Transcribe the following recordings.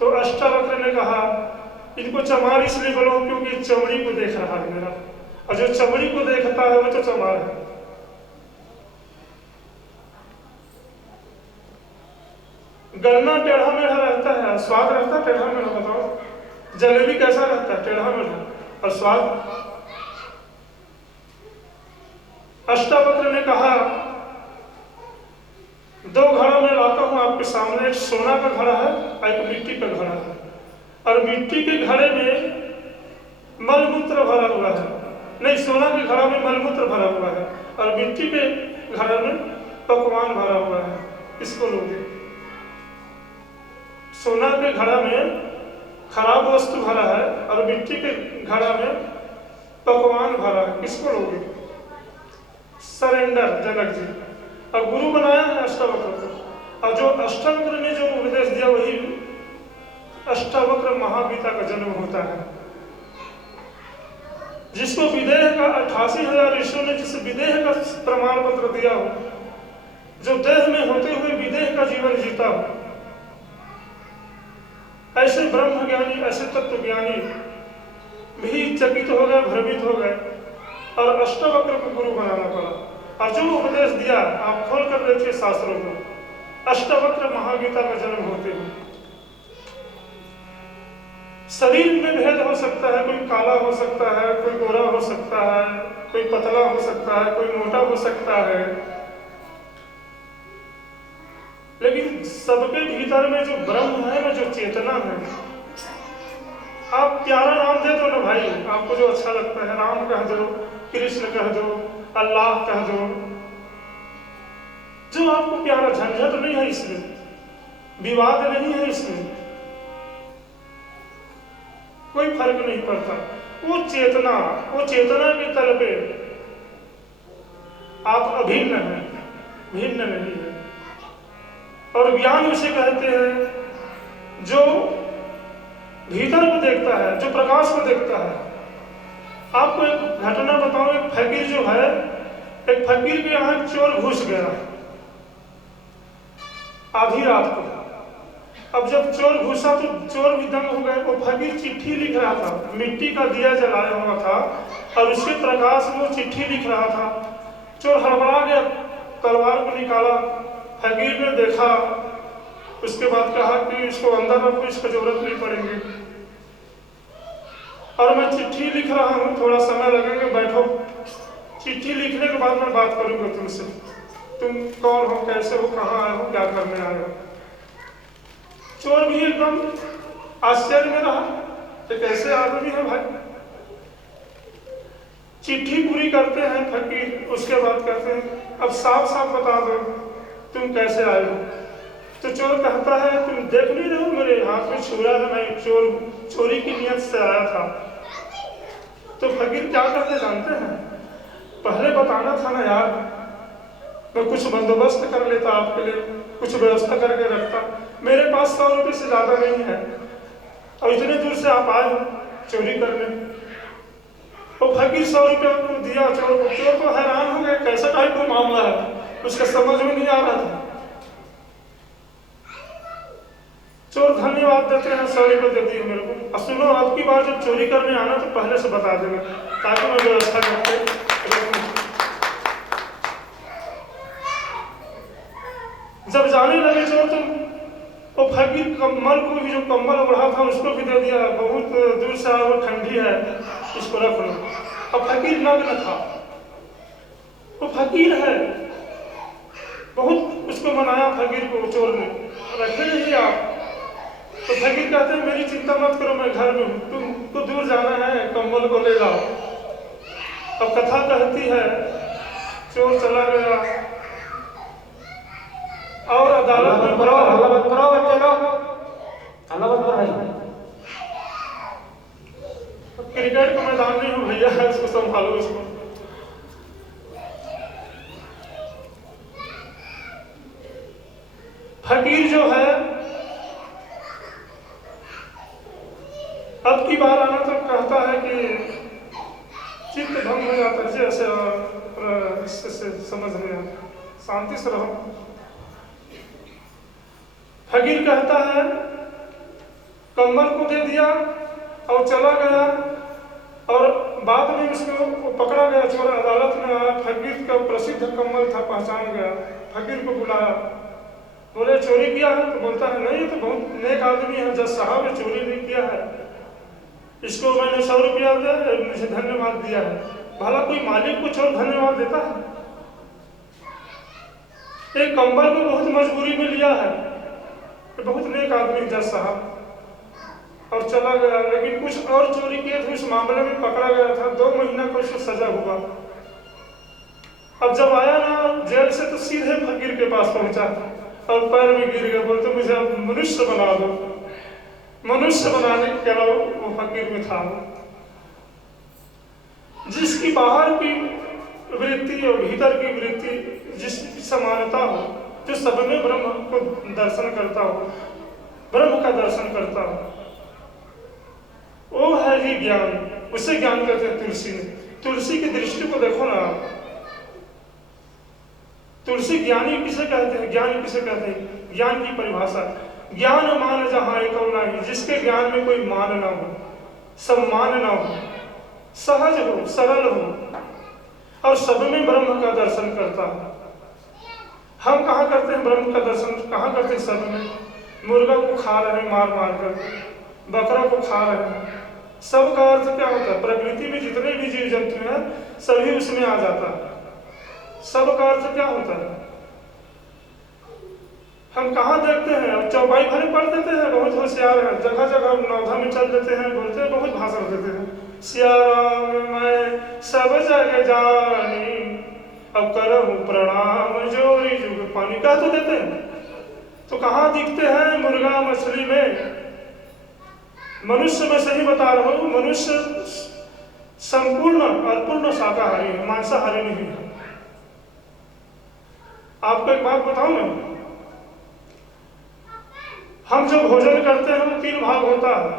तो अष्टावक्र ने कहा इनको चमार इसलिए बोलो क्योंकि चमड़ी को देख रहा है मेरा, और जो चमड़ी को देखता है वो तो चमार है। गन्ना टेढ़ा मेढ़ा रहता है, स्वाद रहता है टेढ़ा मेढ़ा, बताओ जलेबी कैसा रहता है, टेढ़ा मेढ़ा, और स्वाद। अष्टावक्र ने कहा दो घड़ा मैं लाता हूं आपके सामने, एक सोना का घड़ा है और एक मिट्टी का घड़ा है, और मिट्टी के घड़े में मलमूत्र भरा हुआ है, नहीं सोना के घड़ा में मलमूत्र भरा हुआ है, और मिट्टी के घड़े में पकवान भरा हुआ है, इसको लोगे। सोना के घड़ा में खराब वस्तु भरा है और मिट्टी के घड़ा में पकवान भरा है, किसको लोगे? सरेंडर जनक जी। और गुरु बनाया है अष्टावक्र को, और जो अष्टावक्र ने जो उपदेश दिया वही अष्टावक्र महागीता का जन्म होता है। जिसको विदेह का 88,000 ऋषियों ने जिस विदेह का प्रमाण पत्र दिया हो, जो देह में होते हुए विदेह का जीवन जीता हो, ऐसे ब्रह्म ज्ञानी ऐसे तत्व ज्ञानी भी चकित हो गए, भ्रमित हो गए, और अष्टावक्र को गुरु बनाना पड़ा। और जो उपदेश दिया आप खोल कर देखिए शास्त्रों को, अष्टावक्र महागीता का जन्म होते हुए। शरीर में भेद हो सकता है, कोई काला हो सकता है, कोई गोरा हो सकता है, कोई पतला हो सकता है, कोई मोटा हो सकता है, लेकिन सबके भीतर में जो ब्रह्म है ना, जो चेतना है, आप प्यारा नाम दे दो ना भाई, आपको जो अच्छा लगता है, राम कह दो, कृष्ण कह दो, अल्लाह कह दो, जो आपको प्यारा, झंझट नहीं है इसमें, विवाद नहीं है इसमें, कोई फर्क नहीं पड़ता। वो चेतना के तल पे आप अभिन्न हैं, भिन्न नहीं है। और ज्ञान उसे कहते हैं जो भीतर को देखता है, जो प्रकाश को देखता है। आपको एक घटना बताऊं, एक फकीर जो है, एक फकीर के यहाँ चोर घुस गया आधी रात को। अब जब चोर घुसा तो चोर भी दंग हो गए। वो फकीर चिट्ठी लिख रहा था, मिट्टी का दिया जलाया हुआ था और उसके प्रकाश में वो चिट्ठी लिख रहा था। चोर हड़बड़ा गया, तलवार को निकाला, फकीर ने देखा, उसके बाद कहा कि इसको अंदर रखो, इसको जरूरत नहीं पड़ेगी, और मैं चिट्ठी लिख रहा हूँ, थोड़ा समय लगेगा, बैठो, चिट्ठी लिखने के बाद मैं बात करूंगा तुमसे, तुम कौन हो, कैसे हो, कहाँ आए हो, क्या करने आए हो। चोर भी एकदम आश्चर्य में रहा, एक ऐसे आदमी है भाई। चिट्ठी पूरी करते हैं फकीर, उसके बाद कहते हैं अब साफ साफ बता दो तुम कैसे आए हो। तो चोर कहता है तुम देख नहीं रहे हो मेरे हाथ में छुरा है, मैं चोरी की नियत से आया था। तो फकीर क्या करते जानते हैं, पहले बताना था ना यार, मैं कुछ बंदोबस्त कर लेता आपके लिए, कुछ व्यवस्था करके रखता। मेरे पास 100 रुपये से ज्यादा नहीं है और इतने दूर से आप आए हो चोरी करने। तो फकीर 100 रुपये आपको दिया, चोर को हैरान हो गए, कैसा टाइप का मामला है, उसका समझ में नहीं आ रहा था। चोर धन्यवाद देते हैं, 100 रुपये दे दिए मेरे को। अब सुनो, आपकी बार जब चोरी करने आना तो पहले से बता देना ताकि मैं व्यवस्था करके रखूं। जब जाने लगे चोर तो वो फकीर कम्बल को भी, जो कम्बल ओढ़ा था उसको भी दे दिया, बहुत दूर से आया, वो ठंडी है, इसको रख लो। अब फकीर नग्न था, वो फकीर है, बहुत उसको मनाया फकीर को चोर ने, रखे नहीं आप। तो फकीर कहते हैं मेरी चिंता मत करो, मैं घर में हूँ, तुमको दूर जाना है, कंबल को ले जाओ। अब कथा कहती है चोर चला गया और अदालत में हल्ला मत करो बच्चे लोग, हल्ला मत करो भाई। क्रिकेट का मैदान नहीं हो भैया, इसको संभालो इसको। फकीर जो है अब की बार आना तो कहता है कि चित्त भंग हो जाता है, जैसे समझ में आता, शांति से रहो। फकीर कहता है कंबल को दे दिया और चला गया। और बाद में उसको वो पकड़ा गया, चोर अदालत में आया, फकीर का प्रसिद्ध कंबल था, पहचान गया, फकीर को बुलाया, बोले चोरी किया है? तो बोलता है नहीं, ये तो बहुत नेक आदमी है, जज साहब ने चोरी नहीं किया है, इसको मैंने 100 रुपया दे मुझे धन्यवाद दिया है। भला कोई मालिक को चोर धन्यवाद देता है? एक कंबल को बहुत मजबूरी में लिया है, बहुत नेक आदमी जज साहब, और चला गया। लेकिन कुछ और चोरी किए थे, उस मामले में पकड़ा गया था, 2 महीना को उसको सजा हुआ। अब जब आया ना जेल से, तो सीधे फकीर के पास पहुंचा और पैर में गिर गया, बोलते मुझे अब मनुष्य बना दो। मनुष्य बनाने के अलावा वो फकीर में था, जिसकी बाहर की वृत्ति और भीतर की वृत्ति जिसकी समानता हो, जो सब में ब्रह्म को दर्शन करता हो, ब्रह्म का दर्शन करता हो, वो है ही ज्ञान। उसे ज्ञान कहते हैं तुलसी ने। तुलसी की दृष्टि को देखो ना आप, तुलसी ज्ञानी किसे कहते हैं? ज्ञानी किसे कहते हैं? ज्ञान की परिभाषा, ज्ञान मान जहां एक और नहीं, जिसके ज्ञान में कोई मान ना हो, सम्मान ना हो, सहज हो, सरल हो और सब में ब्रह्म का दर्शन करता है। हम कहाँ करते हैं ब्रह्म का दर्शन? कहाँ करते हैं? सब में। मुर्गा को खा रहे हैं मार मार कर, बकरा को खा रहे हैं। सब का अर्थ क्या होता है? प्रकृति में जितने भी जीव जंतु हैं सभी उसमें आ जाता है। सब का अर्थ क्या होता है? हम कहाँ देखते हैं? अब चौपाई भरे पढ़ देते हैं, बहुत होशियार है, जगह जगह नौधा में चल देते हैं, बोलते हैं, बहुत भाषण देते हैं, सिया राम मैं सब जगह जानी, अब करहूं प्रणाम जोरी जुग पानी, कह तो देते हैं। तो कहाँ दिखते हैं? मुर्गा मछली में। मनुष्य में सही बता रहा हूं, मनुष्य संपूर्ण और पूर्ण शाकाहारी है, मांसाहारी नहीं है। आपको एक बात बताऊं मैं, हम जो भोजन करते हैं वो 3 भाग होता है।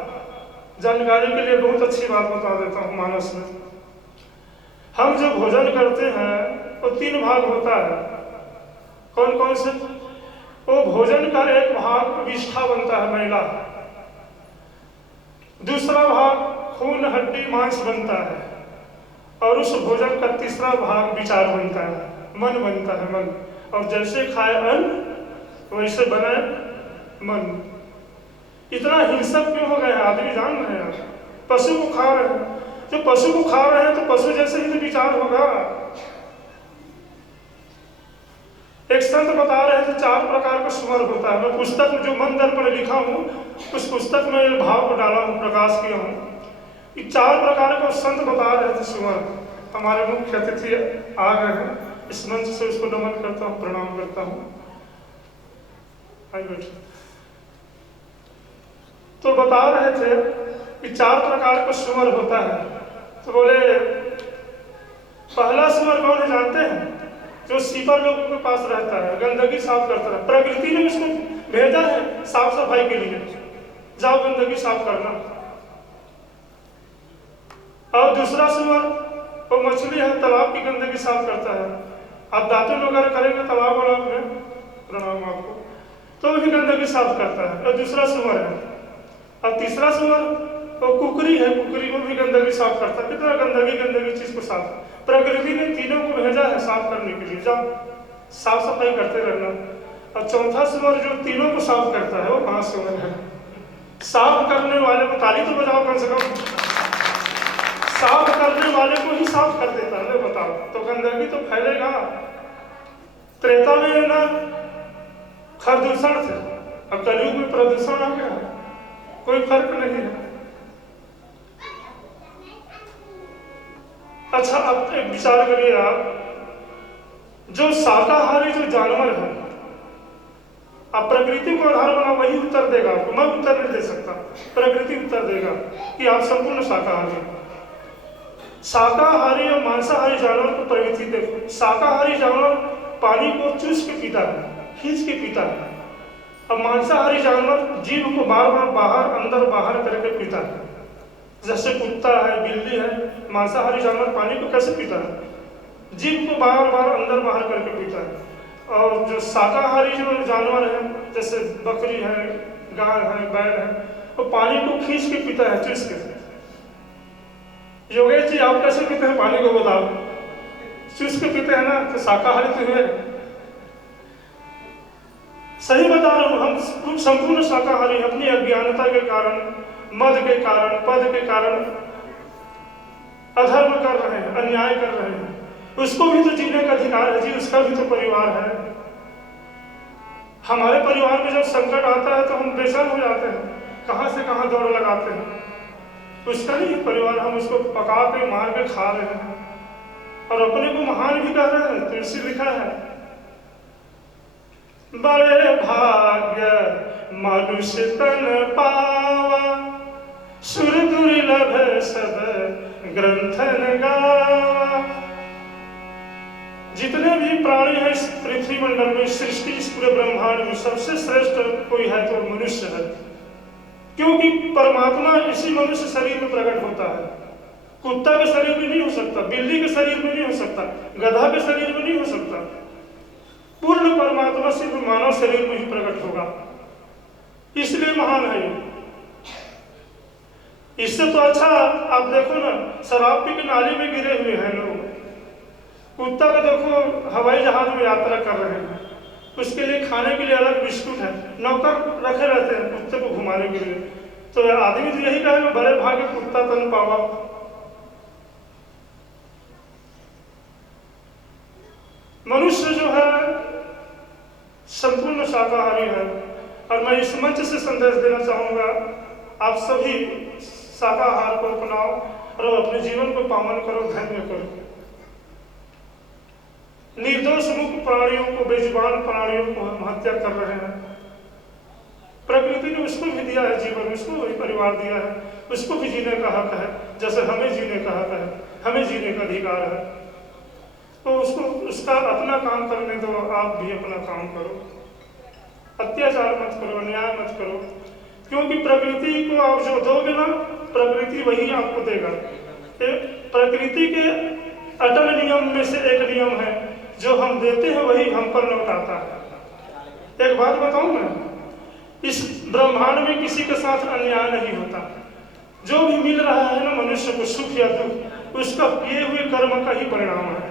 जानकारी के लिए बहुत अच्छी बात बता देता हूं मानस में। हम जो भोजन करते हैं वो 3 भाग होता है। कौन कौन से? वो भोजन का एक भाग विष्ठा बनता है, मैला। दूसरा भाग खून हड्डी मांस बनता है, और उस भोजन का तीसरा भाग विचार बनता है, मन बनता है, मन। और जैसे खाए अन्न वैसे बने मन। इतना हिंसक क्यों हो गए हैं आदमी? जान रहे हैं? पशु को खा रहे हैं, जो पशु को खा रहे हैं तो पशु जैसे ही तो विचार होगा। एक संत बता रहे थे 4 प्रकार का स्वर होता है। मैं पुस्तक में जो मन दर्पण लिखा हूं, उस पुस्तक में ये भाव को डाला हूं, प्रकाश किया हूं कि 4 प्रकार का संत बता रहे थे स्वर। हमारे मुख्य अतिथि आ गए हैं, इस मंच से उसको नमन करता हूं, प्रणाम करता हूं। बैठे। तो बता रहे थे कि 4 प्रकार का स्वर होता है। तो बोले पहला स्वर कौन है जानते हैं? जो सीपर लोगों के पास रहता है, गंदगी साफ करता है। प्रकृति ने उसको भेजा है साफ सफाई के लिए, जाओ गंदगी साफ करना। और दूसरा स्वर वो मछली है, तालाब की गंदगी साफ करता है। आप दातुन वगैरह करेंगे तालाब वालाब में, प्रणाम आपको, तो भी गंदगी साफ करता है, और दूसरा स्वर है। और तीसरा स्वर वो कुकरी है, कुकरी को भी गंदगी साफ करता है। कितना गंदगी चीज को साफ, प्रकृति ने तीनों को भेजा है साफ करने के लिए, जाओ साफ सफाई करते रहना। और चौथा स्वर जो तीनों को साफ करता है वो 5 स्वर है। साफ करने वाले को ताली तो बजाओ कम से कम। साफ करने वाले को ही साफ कर देता है, बताओ तो गंदगी तो फैलेगा। त्रेता में ना प्रदूषण थे, अब कलयुग में प्रदूषण आ गया, कोई फर्क नहीं है। अच्छा, अब एक विचार करिए आप, जो शाकाहारी जो जानवर है, आप प्रकृति को आधार बना, वही उत्तर देगा आपको, मैं उत्तर नहीं दे सकता, प्रकृति उत्तर देगा कि आप संपूर्ण शाकाहारी हैं। शाकाहारी और मांसाहारी जानवर को प्रवृत्ति देखो। शाकाहारी जानवर पानी को चूस के पीता है, खींच के पीता है। अब मांसाहारी जानवर जीव को बार बार बाहर अंदर बाहर करके पीता है। जैसे कुत्ता है, बिल्ली है, मांसाहारी जानवर पानी को कैसे पीता है? जीव को बार बार अंदर बाहर करके पीता है। और जो शाकाहारी जो जानवर है, जैसे बकरी है, गाय है, बैल है, वो पानी को खींच के पीता है, चूस के। योगेश जी आप कैसे पीते हैं पानी को बताओ? चूस के पीते हैं ना, तो शाकाहारी तो हुए। सही बता रहा हूं, हम संपूर्ण शाकाहारी अपनी अज्ञानता के कारण, मद के कारण, पद के कारण अधर्म कर रहे हैं, अन्याय कर रहे हैं। उसको भी तो जीने का अधिकार है जी, उसका भी तो परिवार है। हमारे परिवार में जब संकट आता है तो हम बेचैन हो जाते हैं, कहां से कहां दौड़ लगाते हैं। उसका नहीं परिवार, हम उसको पका के मार के खा रहे हैं और अपने को महान भी कह रहे हैं। तुलसी लिखा है, बड़े भाग्य मनुष्य तन पावा, सुर दुर्लभ सब ग्रंथन गावा। जितने भी प्राणी हैं इस पृथ्वी मंडल में, सृष्टि, इस पूरे ब्रह्मांड में सबसे श्रेष्ठ कोई है तो मनुष्य है। क्योंकि परमात्मा इसी मनुष्य शरीर में प्रकट होता है। कुत्ता के शरीर में नहीं हो सकता, बिल्ली के शरीर में नहीं हो सकता, गधा के शरीर में नहीं हो सकता। पूर्ण परमात्मा सिर्फ मानव शरीर में ही प्रकट होगा, इसलिए महान है ये। इससे तो अच्छा आप देखो ना, शराब पी के नाली में गिरे हुए हैं लोग। कुत्ता को देखो हवाई जहाज में यात्रा कर रहे हैं, उसके लिए खाने के लिए अलग बिस्कुट है, नौकर रखे रहते हैं कुत्ते को घुमाने के लिए। तो आदमी तो यही कहेगा बड़े भाग्य कुत्ता तन पावा। मनुष्य जो है संपूर्ण शाकाहारी है। और मैं इस मंच से संदेश देना चाहूंगा, आप सभी शाकाहार को अपनाओ और अपने जीवन को पावन करो, धन्य करो। निर्दोष मुक्त प्राणियों को, बेजुबान प्राणियों को हम हत्या कर रहे हैं। प्रकृति ने उसको भी दिया है जीवन, उसको भी परिवार दिया है, उसको भी जीने का हक है, जैसे हमें जीने का हक है, हमें जीने का अधिकार है। तो उसको उसका अपना काम करने दो, आप भी अपना काम करो। अत्याचार मत करो, अन्याय मत करो, क्योंकि प्रकृति को आप जो दोगे ना, प्रकृति वही आपको देगा। प्रकृति के अटल नियम में से एक नियम है, जो हम देते हैं वही हम पर लौट आता है। एक बात बताऊं मैं, इस ब्रह्मांड में किसी के साथ अन्याय नहीं होता। जो भी मिल रहा है ना मनुष्य को, सुख या दुख, उसका किए हुए कर्म का ही परिणाम है।